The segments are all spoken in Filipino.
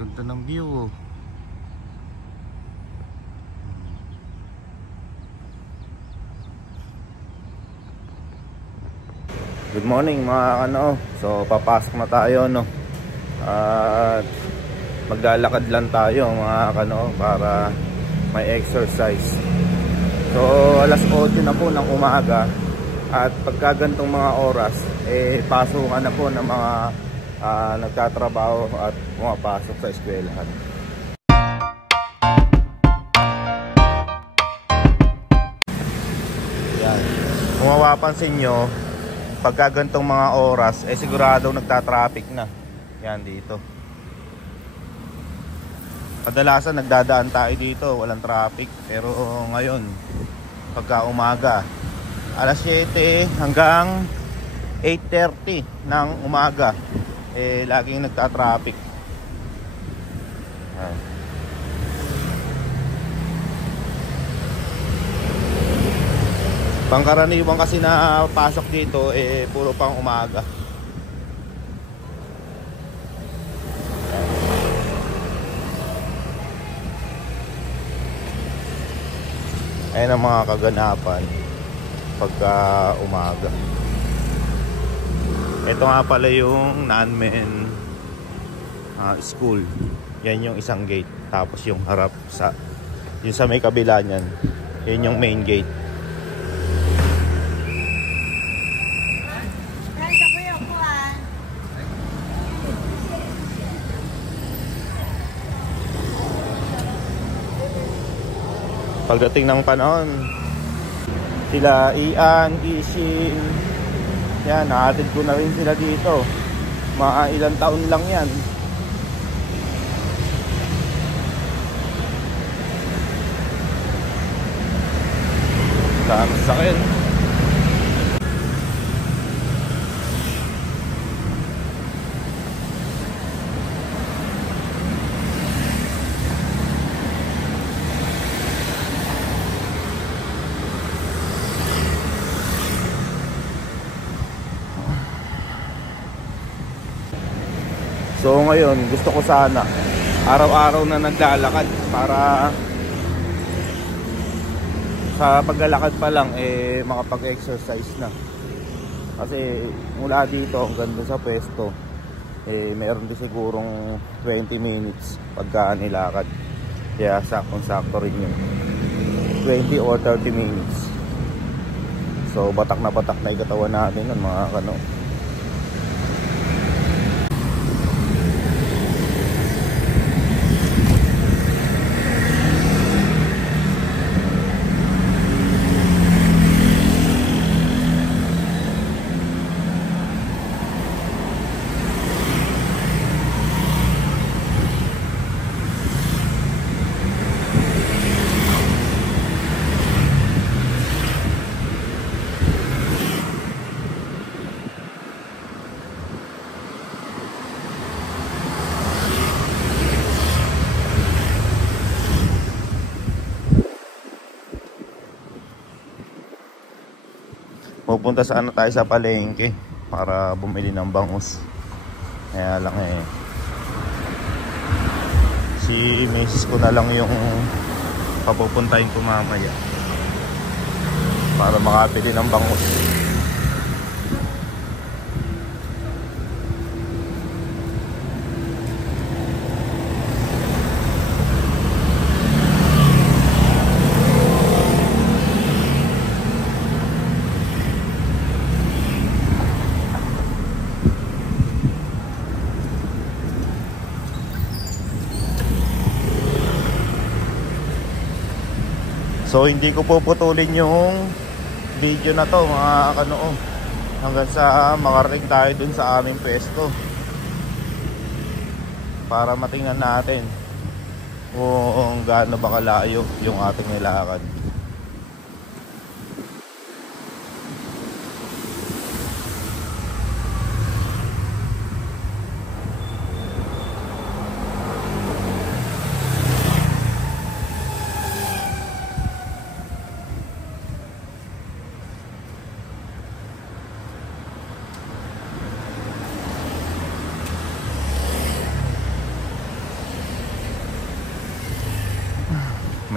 Ganda ng view oh. Good morning mga ano. So papasok na tayo no. At maglalakad lang tayo mga ano para may exercise. So alas 8 na po ng umaga. At pagka gantong mga oras pasukan na po ng mga nagtatrabaho at pumapasok sa eskwelahan. Yan. Kung mapapansin nyo, pagka gantong mga oras siguradong nagtatraffic na. Yan dito. Kadalasan nagdadaan tayo dito, walang traffic. Pero ngayon, pagka umaga, alas 7 hanggang 8:30 ng umaga laging nagtatraffic. Pangkaraniwan kasi na pasok dito puro pang umaga. Ayan ang mga kaganapan pagka umaga. Ito nga pala yung non-men school. Yan yung isang gate. Tapos yung harap yung sa may kabila niyan, yan yung main gate. Pagdating ng panahon, sila Ian, Ishin, yan, nahatid ko na rin sila dito. Mga ilang taon lang yan. Dami sakit. So ngayon gusto ko sana araw-araw na naglalakad para sa paglalakad pa lang makapag-exercise na. Kasi mula dito hanggang doon sa pwesto meron din sigurong 20 minutes pagka nilakad. Kaya saktong-sakto rin yun, 20 or 30 minutes. So batak na yung katawan natin ng mga kano. Pupunta sana tayo sa palengke para bumili ng bangus. Kaya lang si misis ko na lang yung papupuntahin ko mamaya para makabili ng bangus. So hindi ko puputulin yung video na to mga kano hanggang sa makarating tayo dun sa aming pwesto para matingnan natin kung gaano ba kalayo yung ating nilakad.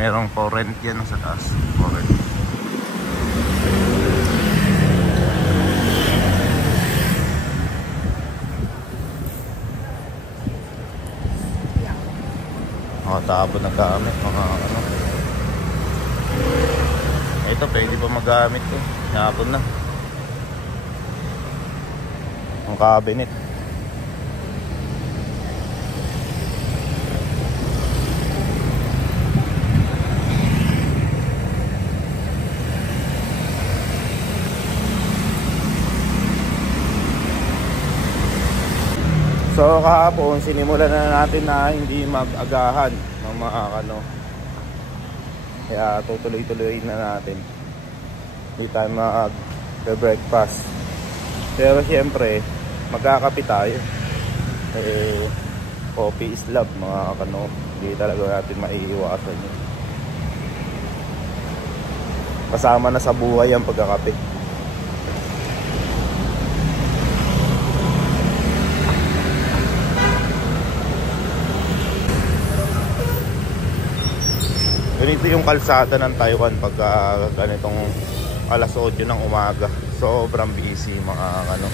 merong current yan sa taas. Current. Tapon ng gamit mga ano. Ito pwede pa magamit to. Napon na ang cabinet. So kahapon sinimulan na natin na hindi mag-agahan ng mga ano. Kaya tutuloy-tuloy na natin. Hindi tayo mag-breakfast. Pero siyempre magkakape tayo. Coffee is love mga kano. Hindi talaga natin maiiwasan yun. Kasama na sa buhay ang pagkakape. Ganito yung kalsada ng Taiwan pagka ganitong alas 8 ng umaga. Sobrang busy mga ano.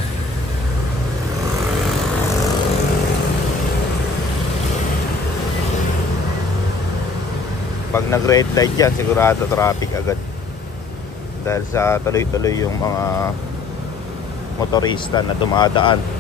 Pag nag red light yan, sigurado traffic agad. Dahil sa tuloy-tuloy yung mga motorista na dumadaan.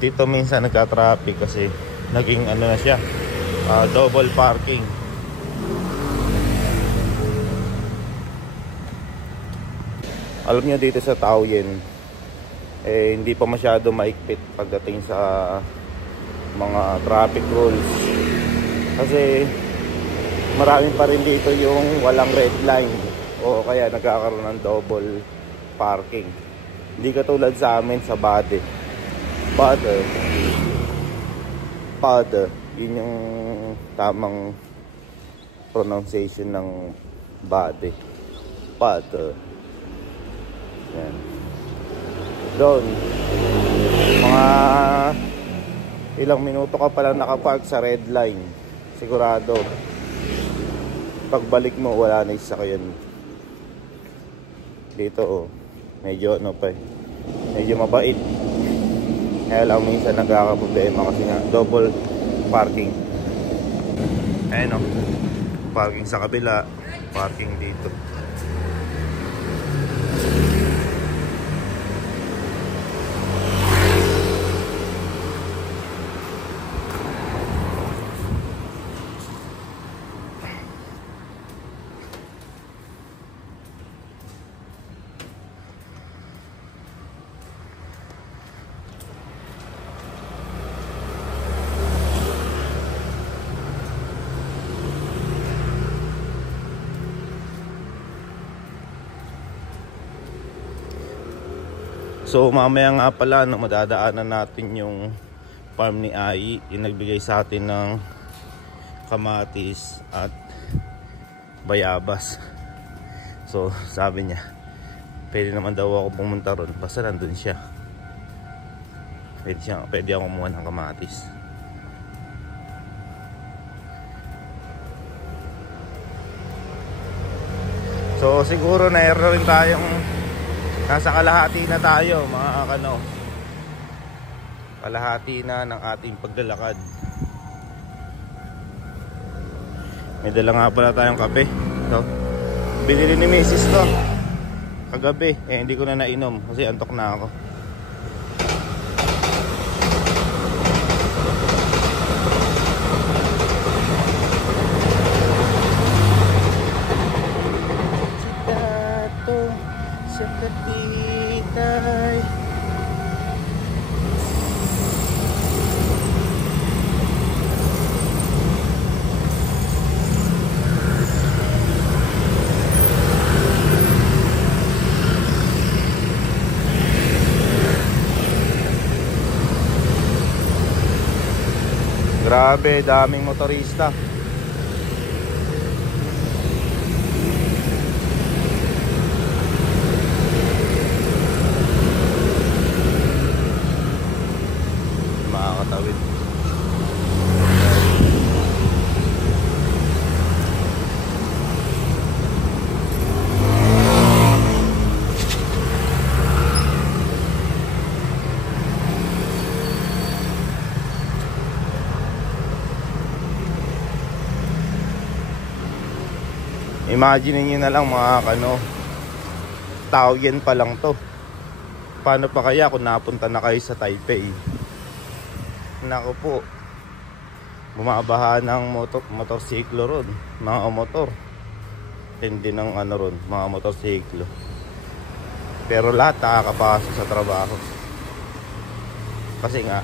Dito minsan nagka-traffic kasi naging ano na siya, double parking. Alam niyo dito sa Taoyuan hindi pa masyado maigpit pagdating sa mga traffic rules. Kasi marami pa rin dito yung walang red line o kaya nagkakaroon ng double parking. Hindi katulad sa amin sa Bade. Bade, yun yung tamang pronunciation ng Bade. Bade. Yan. Doon, mga ilang minuto ka palang nakapark sa red line, sigurado pagbalik mo wala na yung sasakyan. Dito medyo ano pa medyo mabait. Kaya lang minsan nagkakaproblema kasi nga double parking. Ayan o, parking sa kabila, parking dito. So mamaya nga pala no, madadaanan natin yung farm ni Ai, yung nagbigay sa atin ng kamatis at bayabas. So sabi niya pwede naman daw ako pumunta ron basta nandun siya. Pwede ako kumuha ng kamatis. So siguro na-error rin tayong nasa kalahati na tayo mga kano. Kalahati na ng ating paglalakad. May dala nga pala tayong kape. Ito. Binili ni Mrs. to kagabi. Hindi ko na nainom kasi antok na ako. Katitay. Grabe, daming motorista. Makakatawid. Imagine niyo na lang mga kano, Taoyuan pa lang to. Paano pa kaya kung napunta na kayo sa Taipei? Naku po, bumabaha ng motorsiklo ron, mga motor. Hindi ng ano ron, mga motorsiklo. Pero lahat nakakapasok sa trabaho. Kasi nga,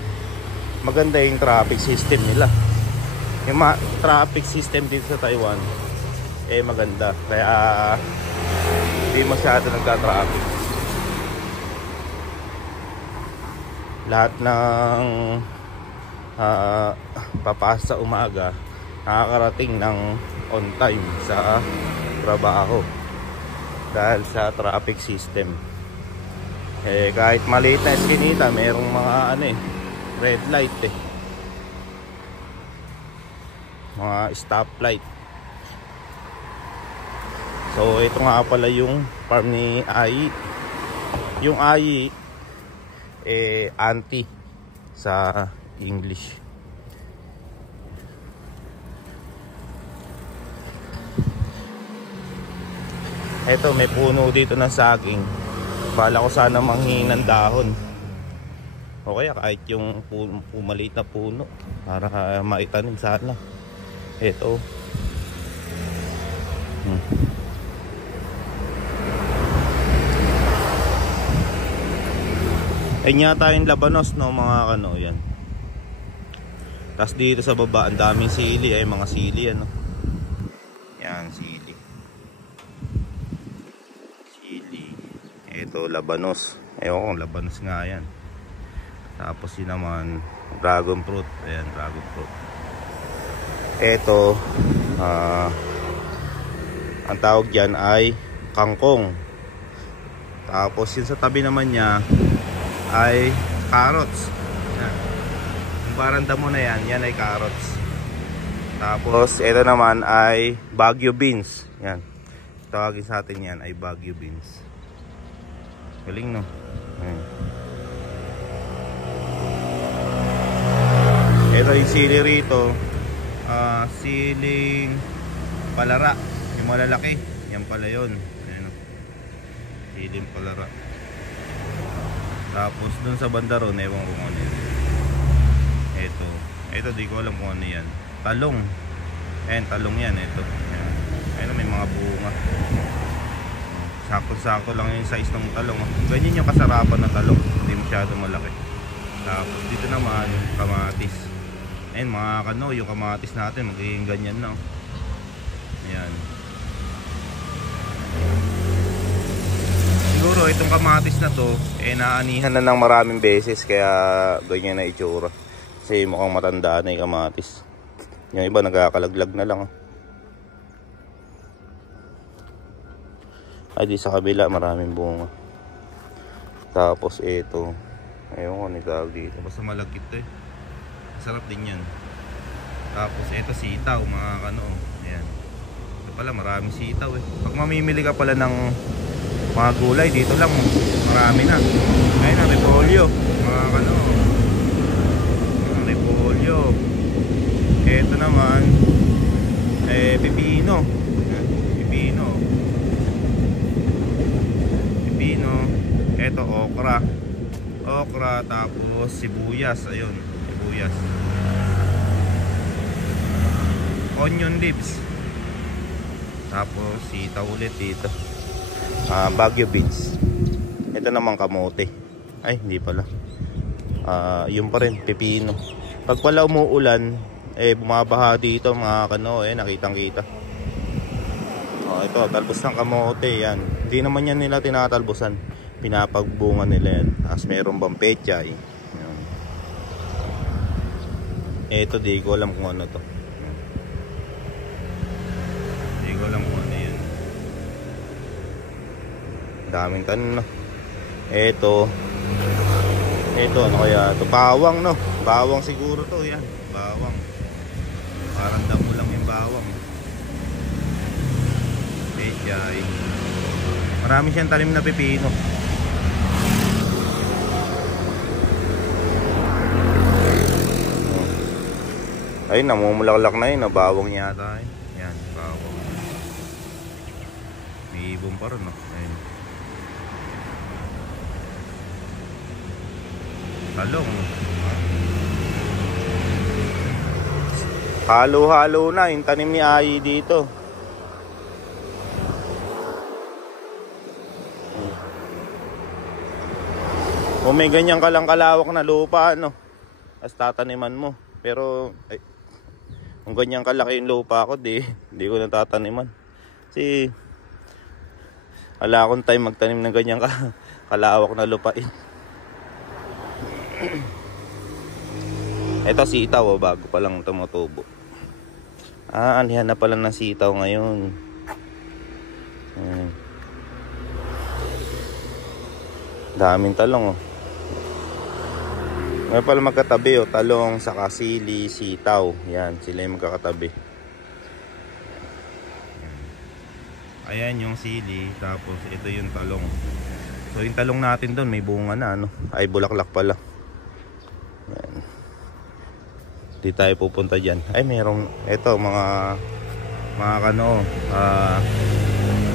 maganda yung traffic system nila. Yung traffic system dito sa Taiwan, eh maganda. Kaya hindi masyado nagka-traffic. Lahat ng papasa sa umaga nakakarating ng on time sa trabaho dahil sa traffic system. Eh kahit maliit na eskinita, merong mga red light mga stoplight. So ito nga pala yung farm ni Ai. Yung Ai auntie sa English. Ito may puno dito ng saging. Bala ko sana manghingi ng dahon. O kaya kahit yung maliit na puno para maitanim sana. Ito. Ayun yata yung labanos, no, mga kano, yan. Tapos dito sa baba, ang daming sili, ay mga sili, ano. Yan, sili. Sili. Ito, labanos. Ewan kung labanos nga yan. Tapos yun naman, dragon fruit. Ayan, dragon fruit. Ito, ang tawag dyan ay kangkong. Tapos yun sa tabi naman niya ay carrots. Yan. Yung baranda mo na yan, yan ay carrots. Tapos ito naman ay Baguio beans. Yan. Tawagin sa atin yan ay Baguio beans. Galing, no? Ayan. Ito yung sili rito. Siling palara. Yung malalaki. Yan pala yun. Ayan. Siling palara. Tapos dun sa banda ron, ewan ko kung ano yan. Ito di ko alam kung ano yan. Talong. Ayan, talong yan. Ito. Ayan, may mga bunga. Sakto-sakto lang yung size ng talong. Ganyan yung kasarapan ng talong. Hindi masyado malaki. Tapos dito naman, kamatis. Ayan, mga kano, yung kamatis natin magiging ganyan na. Ayan. Siguro itong kamatis na to naanihan na ng maraming beses kaya ganyan na itsura. Kasi mukhang matanda na yung kamatis. Yung iba nagkakalaglag na lang. Ay di sa kabila maraming bunga. Tapos ito, ayun ko nitawag dito. Basta malagkit to eh. Sarap din yan. Tapos ito sitaw mga kano. Ayan. Ito pala maraming sitaw eh. Pag mamimili ka pala ng mga gulay dito lang marami na. Ayun na, repolyo mga kano, repolyo. Ito naman pipino. Ito okra tapos sibuyas. Ayun, sibuyas. Onion leaves. Tapos sitaw ulit dito. Baguio beans. Ito naman kamote. Ay, hindi pala. Yun pa rin, pepino. Pag pala umuulan, bumabaha dito mga kano, nakitang kita. Ito, talbos ng kamote, yan. Hindi naman yan nila tinatalbosan. Pinapagbunga nila yan. Tapos meron bang pechay. Yan. Ito, di ko alam kung ano to. Di ko alam kung ano yan. Daming tanin, no? Ito, ano kaya ito? Bawang, no? Bawang siguro to, yan. Bawang. Parang damo lang yung bawang. Pechay. Marami siyang tanim na pepino. Ay, namumulaklak na yun. Bawang yata yun. Yan, bawang. May ibon pa rin, no? Ayun. Talong. Halo-halo na yung tanim ni Ai dito. Kung may ganyang kalang kalawak na lupa, ano, as tataniman mo. Pero kung ganyang kalaki yung lupa ko, di ko natataniman. Kasi wala akong time magtanim ng ganyang kalawak na lupain. Ito sitaw, bago pa lang tumutubo. Anihan na pala ng sitaw ngayon. Daming talong, oh. Ngayon pala magkatabi, oh. Talong, saka sili, sitaw. Yan, sila yung magkakatabi. Ayan yung sili. Tapos ito yung talong. So yung talong natin doon may bunga na, ano? Ay, bulaklak pala. Yan. Di tayo pupunta dyan. Ay, merong ito mga kano,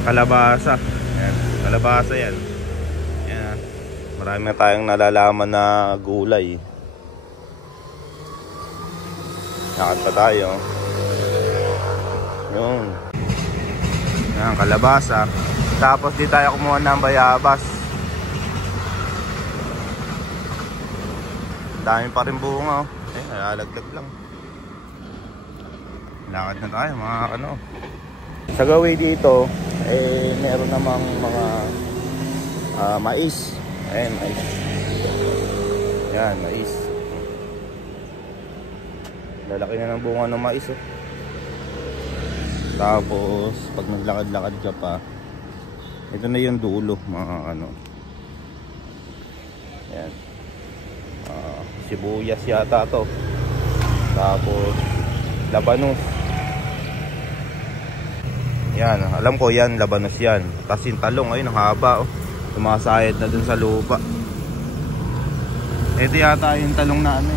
kalabasa. Yan, kalabasa yan. Yan. Marami na tayong nalalaman na gulay. Lakad pa tayo. Yun. Yan, kalabasa. Tapos di tayo kumuha ng bayabas. Dami pa rin bunga, oh. Nalalagdag lang. Lakad na tayo mga ano. Sa gawin dito, meron namang mga mais. Ayan, mais. Yan, mais. Lalaki na ng bunga ng mais, oh. Tapos pag naglakad-lakad ka pa, ito na yung dulo mga ano. Yan. Sibuyas yata to. Tapos labanos. Yan, alam ko yan, labanos yan. Tapos yung talong, ayun, ang haba, oh. Sumasayad na dun sa lupa. Ito yata yung talong na ano,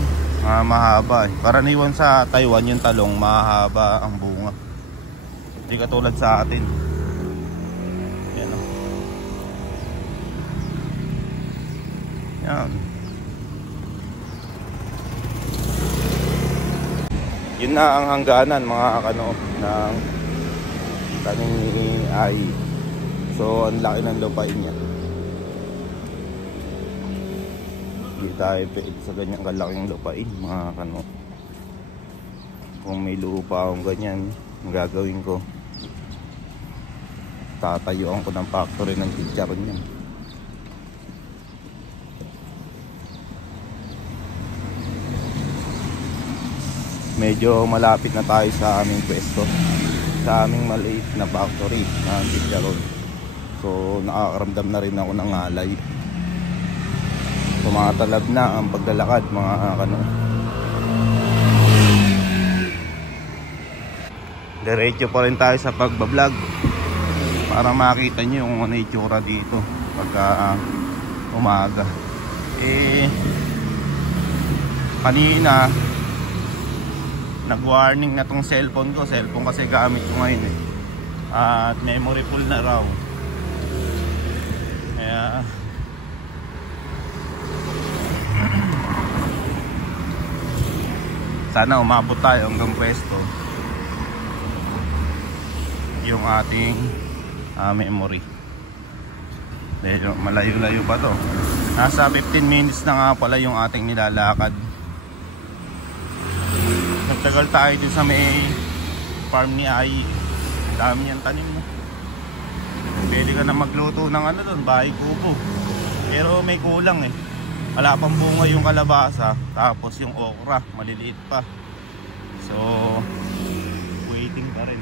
mahaba, eh. Karaniwan sa Taiwan yung talong mahaba ang bunga. Hindi katulad sa atin. Yan, oh. Yan. Yun na ang hangganan mga kano ng tanim ni Ai. So ang laki ng lupain niya. Hindi tayo pwede sa ganyang kalaking lupain mga kano. Kung may lupa akong ganyan, ang gagawin ko, tatayuan ko ng factory ng chicharon niyan. Medyo malapit na tayo sa aming pwesto, sa aming maliit na factory ng chicharon. So nakakaramdam na rin ako ng alay. Tumatalab na ang paglalakad mga kano. Diretso pa rin tayo sa pagbablog para makita nyo yung ano itsura dito pagka umaga. Kanina nag-warning na tong cellphone ko. Cellphone kasi gamit ko ngayon, eh. At memory full na raw. Kaya sana umabot tayo hanggang pwesto yung ating memory. Medyo malayo-layo pa to. Nasa 15 minutes na nga pala yung ating nilalakad. Nagtagal tayo din sa may farm ni Ai. Dami niyang tanim, no? Pwede ka na magluto ng ano doon, bahay kubo. Pero may kulang eh. Wala pang bunga yung kalabasa. Tapos yung okra, maliliit pa. So waiting pa rin.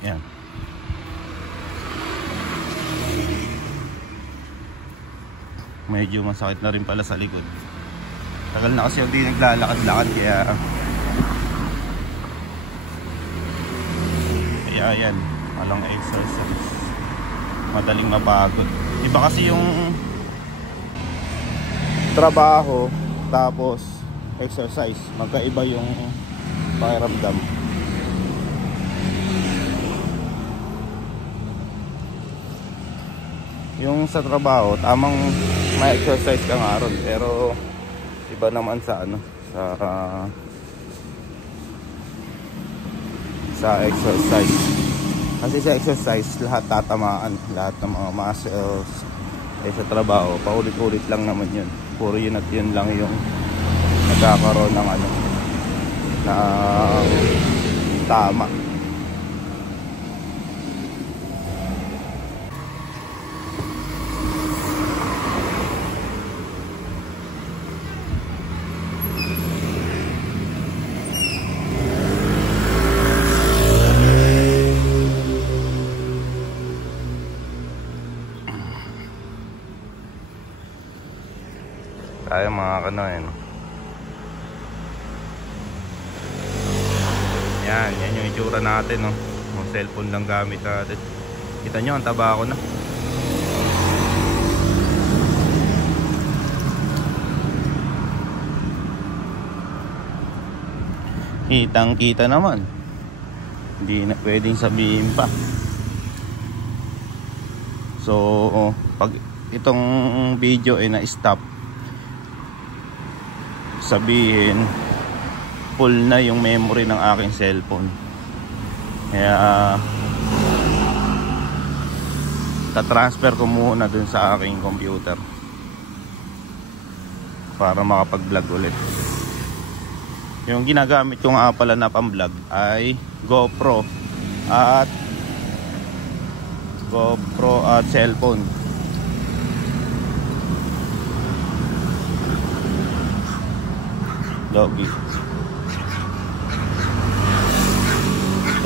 Yan. Medyo masakit na rin pala sa likod. Tagal na kasi hindi naglalakad-lakad kaya yan, walang exercise. Madaling mapagod. Iba kasi yung trabaho tapos exercise. Magkaiba yung pakiramdam. Yung sa trabaho, tamang may exercise ka nga ron, pero iba naman sa ano, sa exercise. Kasi sa exercise, lahat tatamaan, lahat ng mga muscles. Sa trabaho, paulit-ulit lang naman yun. Puro yun at yun lang yung nagkakaroon ng ano, ng tama. Tayo mga kanoy, no? Yan yung itsura natin, no? Yung cellphone lang gamit natin. Kita nyo, ang taba ko na. Kitang kita naman. Hindi na pwedeng sabihin pa. So pag itong video ay na-stop, sabihin full na yung memory ng aking cellphone. Kaya tatransfer ko muna dun sa aking computer para makapag-vlog ulit. Yung ginagamit ko nga pala na pang-vlog ay GoPro at cellphone. Doggy.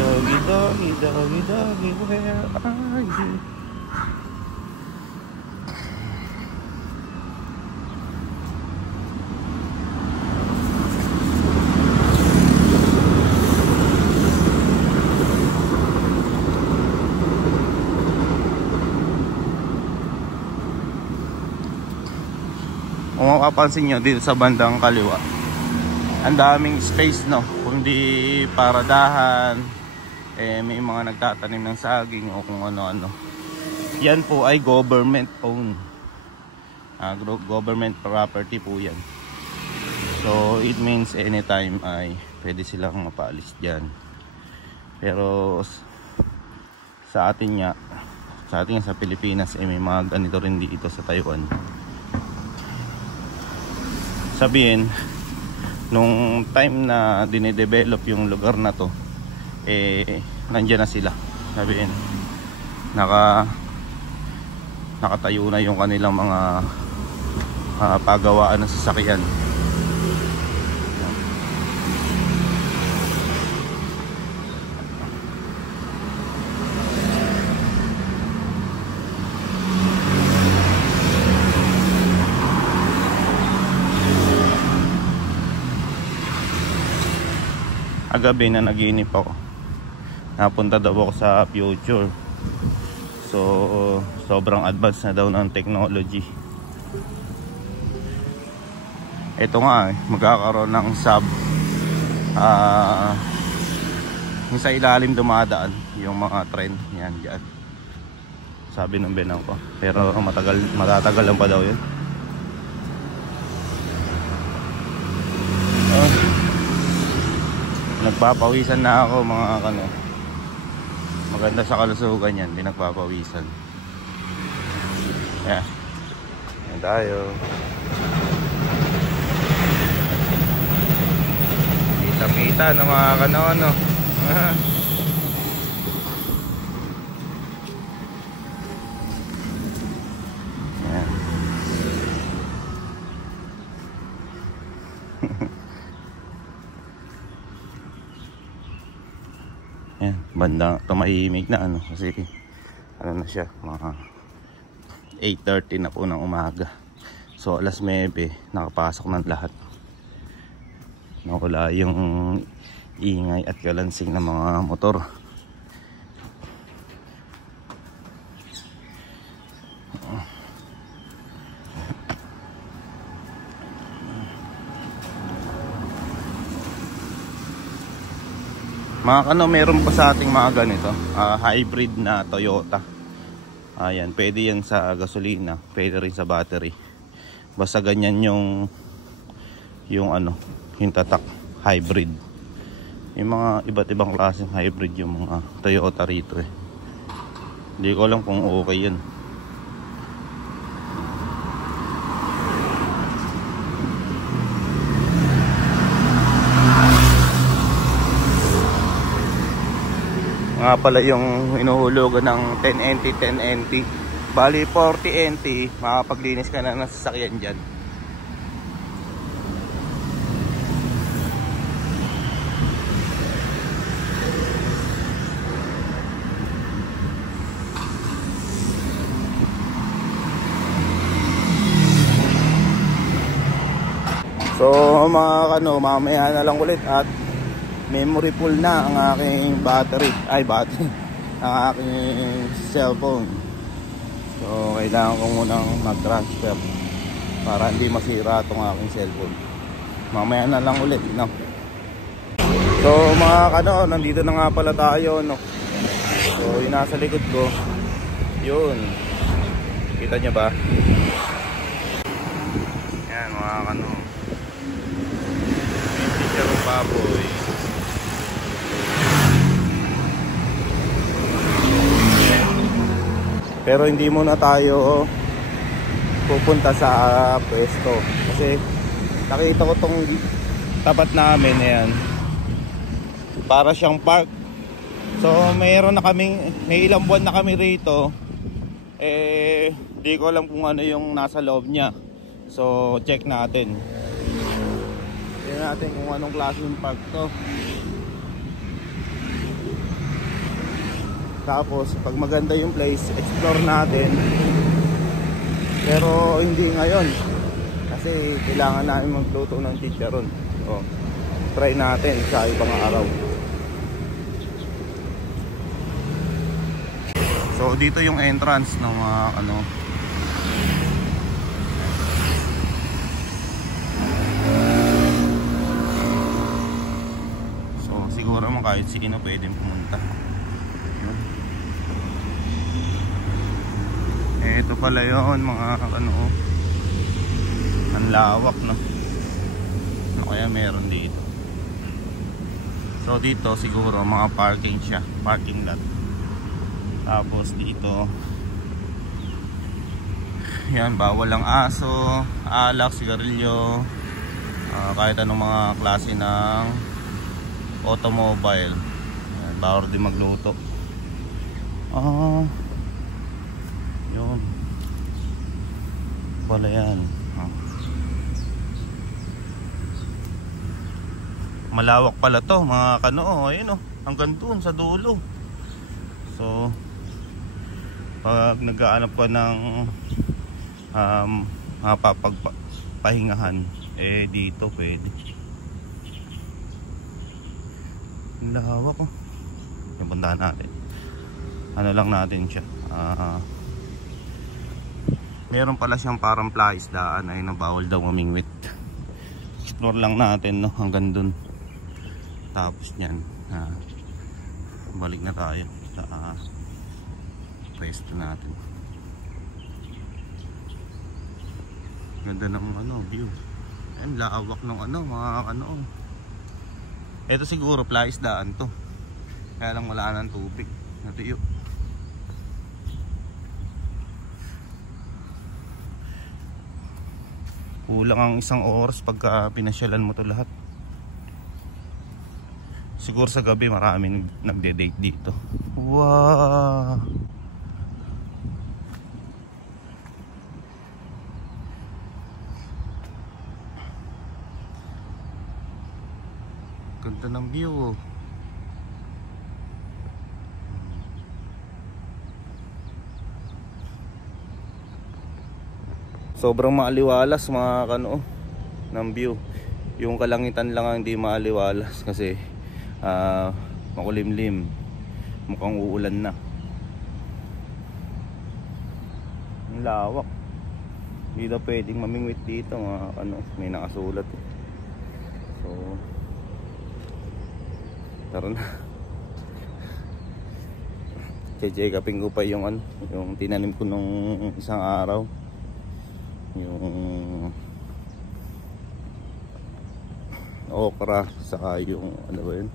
Doggy, doggy, doggy, doggy, where are you? Kung makapansin nyo dito sa bandang kaliwa, ang daming space, no? Kundi paradahan, may mga nagtatanim ng saging o kung ano-ano. Yan po ay government owned, government property po yan. So it means anytime ay pwede silang mapaalis dyan. Pero sa atin sa Pilipinas may mga ganito rin dito sa Taiwan. Sabihin, nung time na dinedevelop yung lugar na to, nandyan na sila. Sabihin, nakatayo na yung kanilang mga pagawaan ng sasakyan. Agabi na naginip ako, napunta daw ako sa future. So sobrang advanced na daw ng technology. Ito nga magkakaroon ng yung sa ilalim dumadaan yung mga trend yan dyan, sabi ng benang ko. Pero matatagal lang pa daw yun. nagpapawisan na ako mga ano. Maganda sa kalusugan yan, hindi nagpapawisan. Yan. Yan tayo. Kita-kita ng mga kanono. Yan. Yan, banda tumahimik na ano kasi ano na siya, mga 8:30 na po ng umaga. So alas 9 nakapasok ng lahat. Nawala yung ingay at kalansing ng mga motor. Mga kano, meron pa sa ating mga ganito, hybrid na Toyota. Ayan, pwede yan sa gasolina, pwede rin sa battery. Basta ganyan yung ano, yung tatak hybrid. Yung mga iba't ibang klaseng hybrid yung mga Toyota rito eh. Hindi ko alam kung okay yan. Nga pala yung inuhulugan ng 10NT, 10NT. Bali 40NT, makapaglinis ka na ng sasakyan dyan. So mga kano, mamaya na lang ulit at memory full na ang aking battery, ang aking cellphone. So kailangan ko munang mag-transfer para hindi masira itong aking cellphone. Mamaya na lang ulit, no? So mga kano, nandito na nga pala tayo, no? So yung nasa likod ko, yun, kita nyo ba? Yan mga kano, yung baboy. Pero hindi muna tayo pupunta sa pwesto kasi nakita ko tong tapat namin, ayan, para siyang park. So mayroon na kaming, may ilang buwan na kami rito, di ko alam kung ano yung nasa loob niya. So check natin, tingnan natin kung anong klaseng park to. Tapos pag maganda yung place, explore natin. Pero hindi ngayon kasi kailangan namin magluto ng chicharon. So try natin sa ibang araw. So dito yung entrance ng ano, so siguro man kahit sino pwedeng pumunta. Ito pala yun mga ano, ang lawak, no? Ano kaya meron dito? So dito siguro mga parking siya, parking lot. Tapos dito, yan, bawal ang aso, alak, sigarilyo, kahit anong mga klase ng automobile. Yan, bawal din magluto. Yun pala yan. Malawak pala to mga kano. Ayun, hanggang doon sa dulo. So pag nag-aanap ka ng mapapagpahingahan, dito pwede. Ang lawak, yung puntahan natin. Ano lang natin siya, meron pala siyang parang plaisdaan ay nabawal daw mamingwit. Explore lang natin, no, hanggang dun. Tapos nyan, balik na tayo sa pwesto natin. Ganda ng ano, view. Ayan, lawak ng ano, mga ano. Ito siguro plaisdaan to. Kaya lang wala nang tubig. Natuyo. Kulang ang isang oras pagka pinasyalan mo to lahat. Siguro sa gabi maraming nagde-date dito. Wow! Ganda ng view. Sobrang maaliwalas mga kano ng view. Yung kalangitan lang ang hindi maaliwalas kasi makulimlim. Mukhang uulan na. Ang lawak. Hindi na pwedeng mamingwit dito mga ano, may nakasulat. So tara na. Check-upin ko pa yung ano, yung tinanim ko nung isang araw. Yung okra saka yung ano ba yun?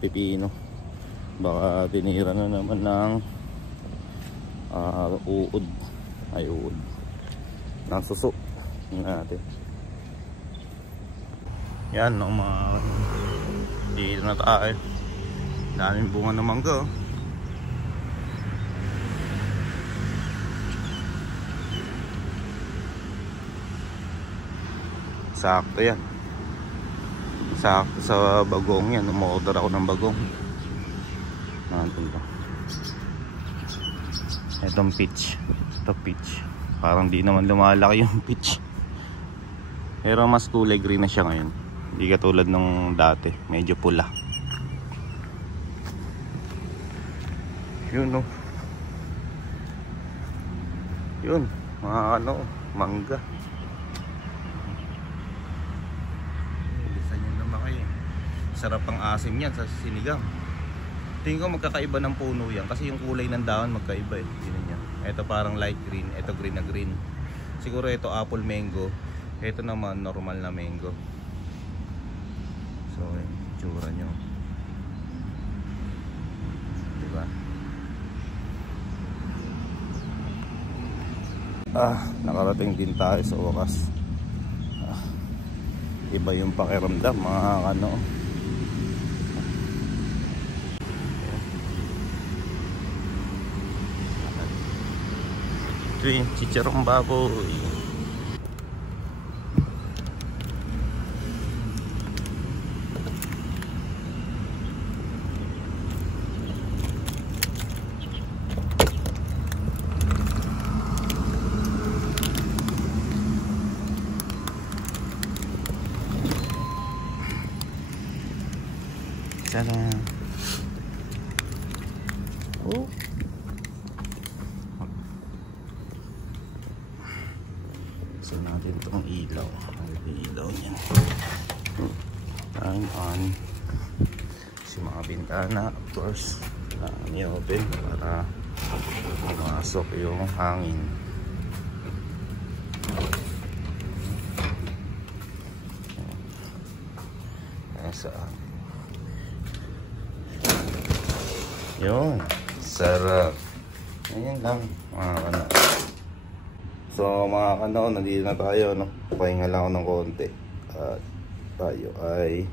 Pipino. Baka tinira na naman ng uod. Ay uod. Ng suso natin. Yan no mga dito na tayo. Daming bunga ng mangga. Sakto yan. Sakto sa bagong yan. Umorder ako ng bagong. Nandun ba? Itong peach. Ito peach. Parang di naman lumalaki yung peach. Pero mas kulay green na siya ngayon. Hindi katulad nung dati. Medyo pula. Yun no. Yun. Mga ano. Mangga. Bilisan nyo naman kayo. Sarap ang asim yan sa sinigang. Tingin ko magkakaiba ng puno yan. Kasi yung kulay ng dahon magkaiba eh. Yun yan. Ito parang light green. Ito green na green. Siguro ito apple mango. Ito naman normal na mango. So, tsura nyo. Diba? Nakarating din tayo sa wakas. Iba yung pakiramdam, mga ano. Ito yung chicharong baboy. Tada. Oh. So natin itong ilaw. Ang ilaw niya. Turn on. Kasi mga bintana, of course, ni-open para pumasok yung hangin. Saan? Yun, sarap. Ayan lang mga kano. So mga kano, nandito na tayo no? Pahinga lang ako ng konti. At tayo ay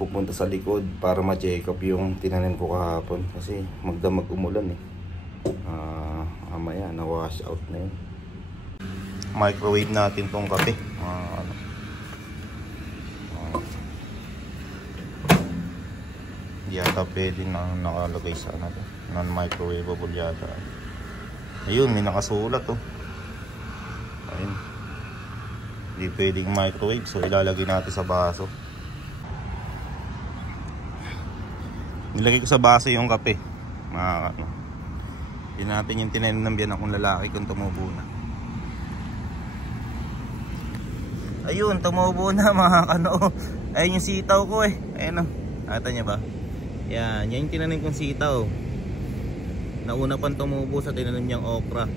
pupunta sa likod para ma-check up yung tinanim ko kahapon. Kasi magdamag umulan eh. Mamaya na wash out na yun. Microwave natin tong kape mga kano. Yata pwede na nakalagay sa ano to, non-microwavable yata. Ayun, may nakasulat to. Ayun, hindi pwedeng microwave, so ilalagay natin sa baso. Nilagay ko sa baso yung kape mga ano. Hindi natin yung tinanambian akong lalaki kung tumubo na. Ayun, tumubo na mga ano. Ayun yung sitaw ko eh. Ayun o, nakita niya ba? Yan, yan yung tinanim kong sitaw. Nauna pang tumubo sa tinanim niyang okra.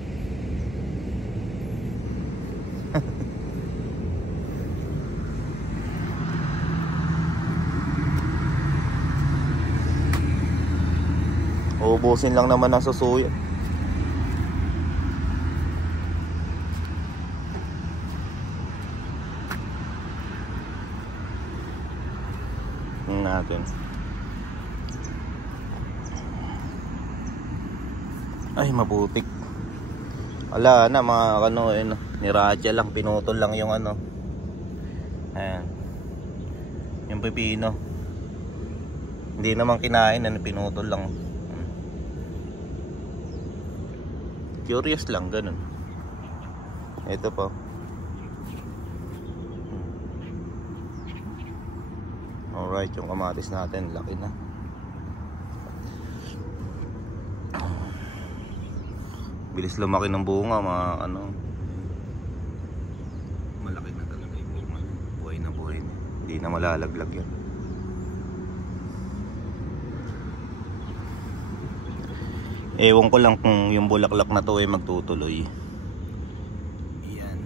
Ubusin lang naman ang susuyo. Natin. Ay, maputik. Wala na mga ano, niradya lang, pinutol lang yung ano. Ayan. Yung pipino. Hindi naman kinain, pinutol lang. Curious lang, ganun. Ito po. Alright, yung kamatis natin, laki na. Bilis lumaki ng bunga, mga ano. Malaki na talaga yung bunga. Buhay na buhay na. Hindi na malalaglag yan. Ewan ko lang kung yung bulaklak na to ay magtutuloy. Yan.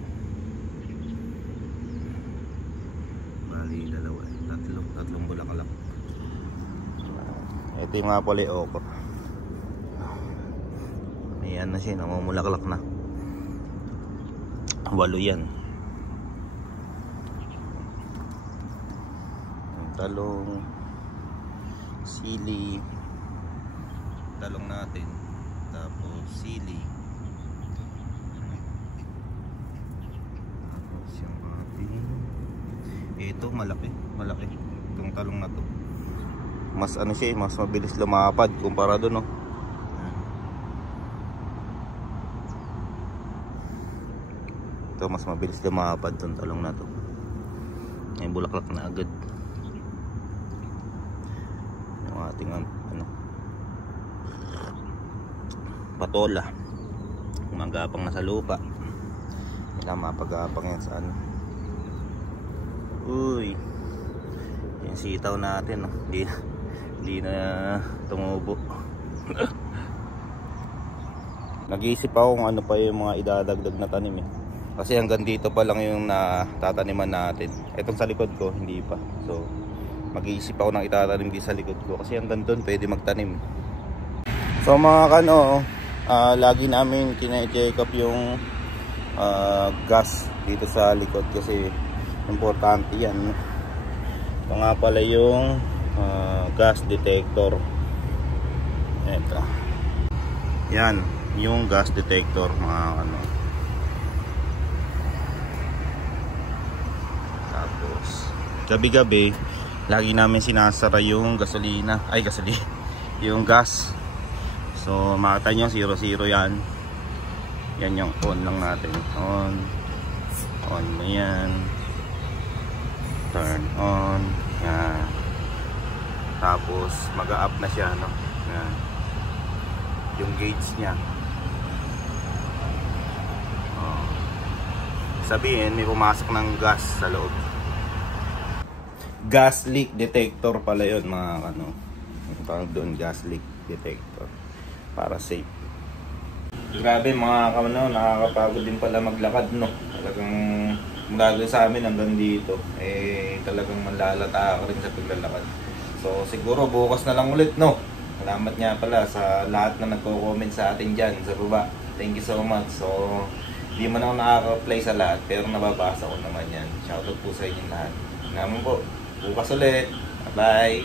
Bali, dalawa. Tatlong bulaklak. Ito yung nga pala yung okra. Ayan na siya, namumulaklak na. 8 yan. Talong, sili, talong natin, tapos sili, tapos yung ating, ito malaki itong talong na to. Mas ano siya, mas mabilis lumapad kumpara doon, no. Ito mas mabilis lumapad tong talong na to. May bulaklak na agad. Yung ating ano, patola, magapang na sa lupa. Kailangan mapagapang yan sa ano. Uy, yung sitaw natin, no? Hindi na tumubo. Nag-iisip ako kung ano pa yung mga idadagdag na tanim, kasi hanggang dito pa lang yung natataniman natin. Itong sa likod ko hindi pa, so mag-iisip ako ng itatanim din sa likod ko, kasi hanggang doon pwede magtanim. So mga kano, lagi namin kina-check up yung gas dito sa likod, kasi importante yan. Ito nga pala yung gas detector. Ito yan, yung gas detector mga ano. Tapos gabi-gabi lagi namin sinasara yung gasolina, yung gas. So makita nyo 0-0 yan. Yan yung on lang natin. On mo yan. Turn on. Yan. Tapos mag-a-up na siya, no? Yan. Yung gauge nya. Sabihin may pumasok ng gas sa loob. Gas leak detector pala yun mga ano. Tawag doon, gas leak detector. Para safe. Grabe mga kamano, nakakapagod din pala maglakad, no. Talagang mula sa amin hanggang dito, talagang manlalata ako rin sa paglalakad. So siguro bukas na lang ulit, no. Salamat nga pala sa lahat na nagko-comment sa atin dyan sa baba. Thank you so much. So hindi man ako nakaka-reply sa lahat, pero nababasa ko naman yan. Shoutout po sa inyo lahat. Naman po, bukas ulit. Bye!